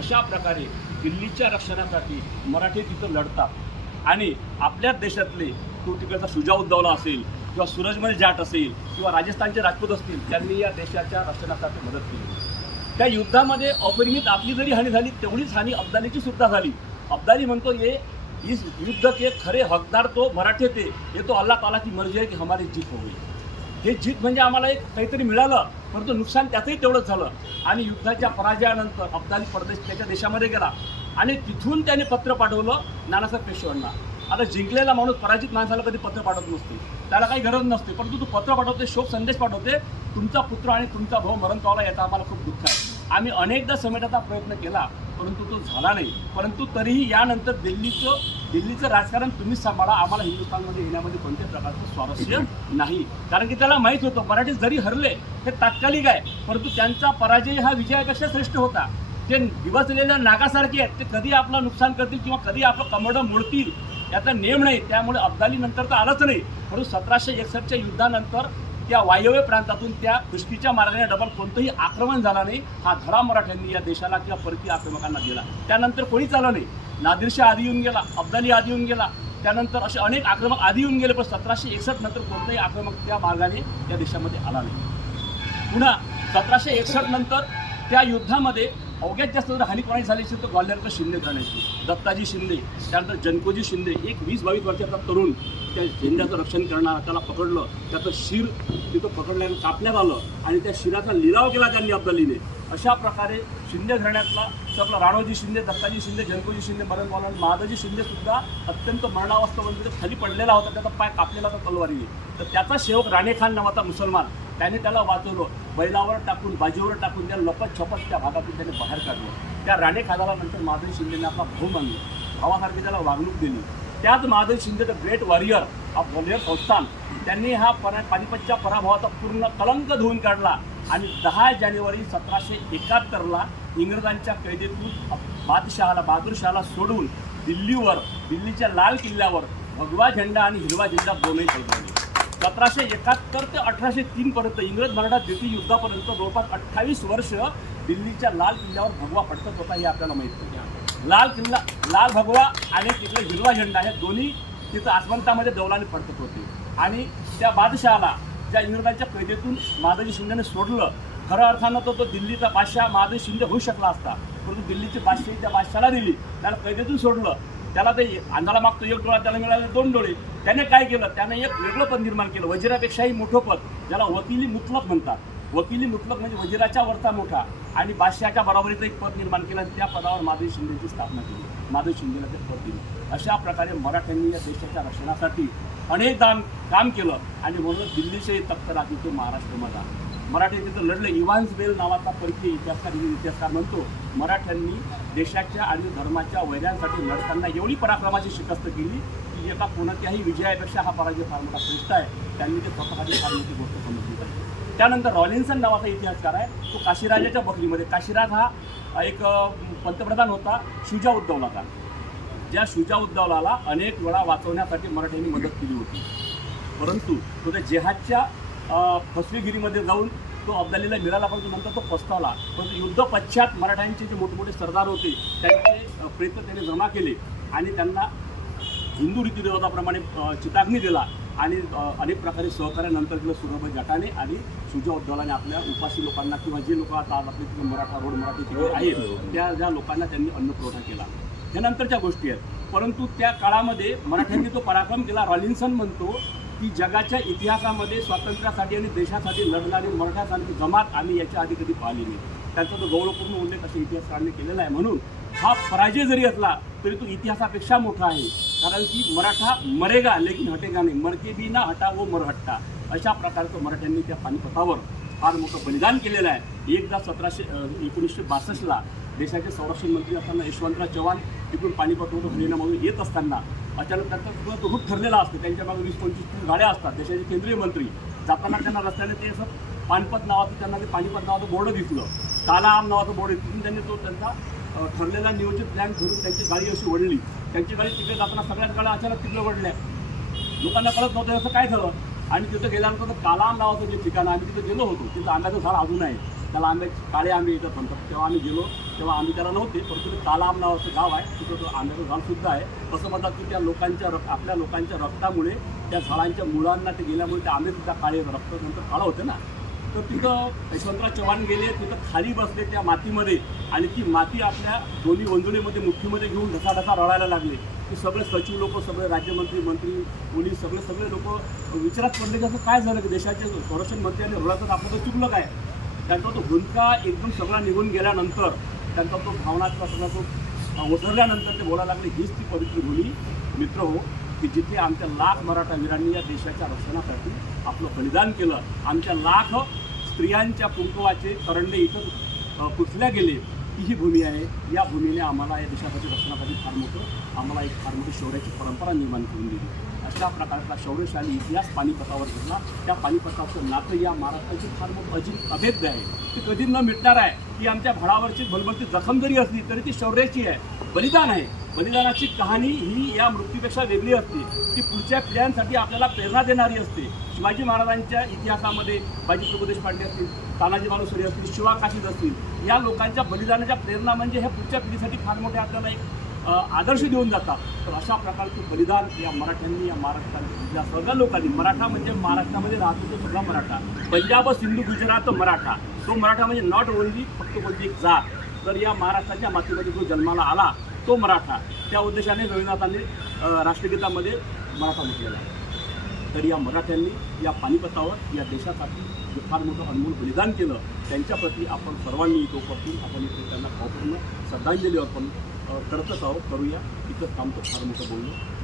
अशा प्रकारे दिल्लीच्या रक्षणासाठी मराठी तिथं लढतात. आणि आपल्याच देशातले तो तिकडचा सुजा उद्धवला असेल किंवा सूरजमल जाट असेल किंवा राजस्थानचे राजपूत असतील त्यांनी या देशाच्या रक्षणासाठी मदत केली. त्या युद्धामध्ये अपरिमित आपली जरी हानी झाली तेवढीच हानी अब्दालीची सुद्धा झाली. अब्दाली म्हणतो ये इस युद्ध के खरे हकदार तो मराठे ते हे तो अल्लाह तालाची मर्जी आहे की हमारी जीत होईल हे जीत म्हणजे आम्हाला एक काहीतरी मिळालं परंतु नुकसान त्यातही तेवढंच झालं. आणि युद्धाच्या पराजयानंतर अब्दाली परदेश त्याच्या देशामध्ये गेला. आणि तिथून त्याने पत्र पाठवलं नानासाहेब पेशव्यांना आता जिंकलेला माणूस पराजित माणसाला कधी पत्र पाठवत नसते. त्याला काही गरज नसते. परंतु तू पत्र पाठवते शोक संदेश पाठवते तुमचा पुत्र आणि तुमचा भाऊ मरण पावला याचा आम्हाला खूप दुःख आहे. आम्ही अनेकदा समेटाचा प्रयत्न केला परंतु तो झाला नाही. परंतु तरीही यानंतर दिल्लीचं दिल्लीचं राजकारण तुम्हीच सांभाळा. आम्हाला हिंदुस्थानमध्ये येण्यामध्ये कोणत्याही प्रकारचं स्वारस्य नाही. कारण की त्याला माहीत होतं मराठी जरी हरले हे तात्कालिक आहे. परंतु त्यांचा पराजय हा विजयापेक्षा श्रेष्ठ होता. ते दिवसलेल्या नागासारखे आहेत. ते कधी आपलं नुकसान करतील किंवा कधी आपलं कमडं मोडतील याचा नेम नाही. त्यामुळे अब्दालीनंतर तर आलंच नाही. परंतु सतराशे एकसष्टच्या युद्धानंतर त्या वायव्य प्रांतातून त्या खुशकीच्या मार्गाने डबल कोणतंही आक्रमण झाला नाही. हा धडा मराठ्यांनी या देशाला किंवा परकीय आक्रमकांना दिला. त्यानंतर कोणीच आलं नाही. नादिरशाह आधी येऊन गेला अब्दाली आधी येऊन गेला. त्यानंतर असे अनेक आक्रमक आधी येऊन गेले पण सतराशे एकसष्ट नंतर कोणताही आक्रमक त्या मार्गाने त्या देशामध्ये आला नाही. पुन्हा सतराशे एकसष्ट नंतर त्या युद्धामध्ये अवघ्यात जास्त जर हानीप्रमाणी झाली असेल तर ग्वाल्हेरचं शिंदे घराण्याची दत्ताजी शिंदे त्यानंतर जनकोजी शिंदे एक वीस बावीस वर्षाचा तरुण त्या झेंड्याचं रक्षण करणारा त्याला पकडलं त्याचं शिर तिथं पकडल्यानं कापण्यात आलं आणि त्या शिराचा लिलाव केला त्यांनी अब्दालीने. अशा प्रकारे शिंदे घराण्यातला सगळं राणोजी शिंदे दत्ताजी शिंदे जनकोजी शिंदे मरणवाला महादाजी शिंदे सुद्धा अत्यंत मरणावस्थेमध्ये खाली पडलेला होता. त्याचा पाय कापलेला होता तलवारीने तर त्याचा सेवक राणेखान नावाचा मुसलमान त्याने त्याला वाचवलं. बैलावर टाकून बाजीवर टाकून त्या लपत छपत त्या भागातून त्याने बाहेर काढलं. त्या राणे खानाला नंतर महादेव शिंदेने आपला भाऊ मानलं. भावासारखी त्याला वागणूक दिली. त्याच Mahadev Shinde the great warrior हा वॉरियर संस्थान त्यांनी हा परा पानिपतच्या पराभवाचा पूर्ण कलंक धुवून काढला आणि दहा जानेवारी सतराशे एकाहत्तरला इंग्रजांच्या कैदेतून बादशहाला बहादूरशहाला सोडून दिल्लीवर दिल्लीच्या लाल किल्ल्यावर भगवा झेंडा आणि हिरवा झेंडा दोनही फडकवले सतराशे एकाहत्तर ते अठराशे तीनपर्यंत इंग्रज मराठा द्वितीय युद्धापर्यंत जवळपास अठ्ठावीस वर्ष दिल्लीच्या लाल किल्ल्यावर भगवा फडकत होता हे आपल्याला माहीत नाही. लाल किल्ला लाल भगवा आणि तिकडे हिरवा झेंडा हे दोन्ही तिथं आसमंतामध्ये दौलाने फडकत होते. आणि त्या बादशहाला ज्या इंग्रजांच्या कैदेतून माधवजी शिंदेने सोडलं खऱ्या अर्थानं तो तो दिल्लीचा बादशाह महादेव शिंदे होऊ शकला असता. परंतु दिल्लीची बादशाही त्या बादशाला दिली. त्याला कैदेतून सोडलं. त्याला ते अंधाला मागतो एक डोळा त्याला मिळाले दोन डोळे. त्याने काय केलं? त्याने एक वेगळं पद निर्माण केलं. वजिरापेक्षाही मोठं पद ज्याला वकिली मुतलक म्हणतात. वकिली मुतलक म्हणजे वजिराच्या वरचा मोठा. आणि बादशहाच्या बरोबरीचं एक पद निर्माण केलं आणि त्या पदावर महादेव शिंदेची स्थापना केली. माधवी शिंदेला ते पद दिलं. अशा प्रकारे मराठ्यांनी या देशाच्या रक्षणासाठी अनेकदा काम केलं. आणि म्हणून दिल्लीचे तख्त राखी तो महाराष्ट्रामध्ये आला. मराठी तिथं लढलं. इव्हान्स बेल नावाचा परकीय इतिहासकार इतिहासकार म्हणतो. मराठ्यांनी देशाच्या आणि धर्माच्या वैऱ्यांसाठी लढताना एवढी पराक्रमाची शिकस्त केली की एका कोणत्याही विजयापेक्षा हा पराजय फार मोठा श्रेष्ठ आहे. त्यांनी ते स्वतःची फार मोठी गोष्ट समजली पाहिजे त्यानंतर रॉलिन्सन नावाचा इतिहासकार आहे. तो काशीराजाच्या बखलीमध्ये काशीराज हा एक पंतप्रधान होता शुजा उद्धवलाचा. ज्या शुजा उद्धवलाला अनेक वेळा वाचवण्यासाठी मराठ्यांनी मदत केली होती. परंतु तो त्या जेहादच्या फसवेगिरीमध्ये जाऊन तो अब्दालीला मिळाला परंतु नंतर तो पस्तावला. परंतु युद्ध पश्चात मराठ्यांचे जे मोठमोठे सरदार होते त्यांचे प्रेत त्याने जमा केले आणि त्यांना हिंदू रीतिरिवाजाप्रमाणे चिताग्नी दिला आणि अनेक प्रकारे सहकार्यानंतर दिलं सुरभ जटाने आणि सुजा उद्धवलाने आपल्या उपाशी लोकांना किंवा जे लोक आता आज आपले तिथे मराठा रोड मराठी तिकडे आहेत त्या ज्या लोकांना त्यांनी अन्न पुरवठा केला. ह्या नंतरच्या गोष्टी आहेत. परंतु त्या काळामध्ये मराठ्यांनी तो पराक्रम केला. रॉलिन्सन म्हणतो की जगाच्या इतिहासामध्ये स्वातंत्र्यासाठी आणि देशासाठी लढणारी मराठ्यासारखी जमात आम्ही याच्या आधी कधी पाहिली नाही. त्यांचा तो गौरवपूर्ण उल्लेख असे इतिहासकारांनी केलेला आहे. म्हणून हा पराजय जरी असला तरी तो इतिहासापेक्षा मोठा आहे. कारण की मराठा मरेगा लेकिन हटेगा नाही. मरके बी ना हटा वो मर हट्टा. अशा प्रकारचं मराठ्यांनी त्या पानिपतावर फार मोठं बलिदान केलेलं आहे. एकदा सतराशे एकोणीसशे बासष्टला देशाचे संरक्षण मंत्री असताना यशवंतराव चव्हाण तिकडून पानिपतवरून हरियाणामधून येत असताना अचानक त्यांचा तुरंत रूप रूट ठरलेला असतो. त्यांच्या मागे वीस पंचवीस तीस गाड्या असतात. देशाचे केंद्रीय मंत्री जाताना त्यांना रस्त्याने ते असं पानपत नावाचं त्यांना ते पानिपत नावाचं बोर्ड दिसलं. कालाम नावाचं बोर्ड तिथून त्यांनी तो त्यांचा ठरलेला नियोजित प्लॅन धरून त्यांची गाडी अशी वडली त्यांची गाडी तिकडे जाताना सगळ्याच गाड्या अचानक तिकडे वडल्या लोकांना कळत नव्हतं असं काय झालं? आणि तिथं गेल्यानंतर तर कालाम नावाचं जे ठिकाण आहे, आम्ही तिथं गेलो होतो. तिथं आंब्याचं झाड अजून आहे. त्याला आंबे काळे आंबे येतात म्हणतात तेव्हा आम्ही गेलो तेव्हा आम्ही त्याला नव्हते परंतु ते कालाम नावाचं गाव आहे. तिथं तो आंब्याचं झाड सुद्धा आहे. तसं म्हणतात की त्या लोकांच्या रक् आपल्या लोकांच्या रक्तामुळे त्या झाडांच्या मुळांना ते गेल्यामुळे ते आंबेसुद्धा काळे रक्त नंतर काळं होते ना. तर तिथं यशवंतराव चव्हाण गेले तिथं खाली बसले त्या मातीमध्ये आणि ती माती आपल्या दोन्ही वंजुळीमध्ये मुठीमध्ये घेऊन ढसाढसा रडायला लागले. की सगळे सचिव लोक सगळे राज्यमंत्री मंत्री पोलीस सगळे सगळे लोक विचारात पडले की असं काय झालं की देशाचे संरक्षण मंत्री आणि रडातच आपलं तर चुकलं काय? त्यांचा तो हुंदका एकदम सगळा निघून गेल्यानंतर त्यांचा तो भावनात्मक सगळा तो ओसरल्यानंतर ते बोलायला लागले हीच ती पवित्र भूमी मित्र हो की जिथे आमच्या लाख मराठा वीरांनी या देशाच्या रक्षणासाठी आपलं बलिदान केलं आमच्या लाख स्त्रियांच्या कुंकवाचे करंडे इथं पुसल्या गेले. ही ही भूमी आहे. या भूमीने आम्हाला या देशासाठी रक्षणासाठी फार मोठं आम्हाला एक फार मोठी शौर्याची परंपरा निर्माण करून दिली. अशा प्रकारचा शौर्यशाली इतिहास पानिपतावर घडला त्या पानिपताचं नातं या महाराष्ट्राची फार मोठं अजित अभेद्य आहे. ती कधी न मिटणार आहे ती आमच्या भडावरची भलभलती जखम जरी असली तरी ती शौर्याची आहे. बलिदान आहे. बलिदानाची कहाणी ही या मृत्यूपेक्षा वेगळी असते. ती पुढच्या पिढ्यांसाठी आपल्याला प्रेरणा देणारी असते. शिवाजी महाराजांच्या इतिहासामध्ये बाजी प्रभू पांडे असतील तानाजी मालुसरे असतील शिवा काशीद असतील या लोकांच्या बलिदानाच्या प्रेरणा म्हणजे हे पुढच्या पिढीसाठी फार मोठे आपल्याला एक आदर्श देऊन जातात. तर अशा प्रकारचं बलिदान या मराठ्यांनी या महाराष्ट्राने या सगळ्या लोकांनी मराठा म्हणजे महाराष्ट्रामध्ये राहतो तो सगळा मराठा. पंजाब सिंधू गुजरात मराठा. तो मराठा म्हणजे नॉट ओनली फक्त कोणती एक जात तर या महाराष्ट्राच्या मातीमध्ये जो जन्माला आला तो मराठा. त्या उद्देशाने रवींद्रनाथांनी राष्ट्रगीतामध्ये मराठा म्हटलेला आहे. तर या मराठ्यांनी या पानिपतावर या देशासाठी जे फार मोठं अनमोल बलिदान केलं त्यांच्याप्रती आपण सर्वांनी तो करतील आपण त्यांना भावपूर्ण श्रद्धांजली अर्पण करतच आहोत करूया. इथं तर फार मोठं बोललो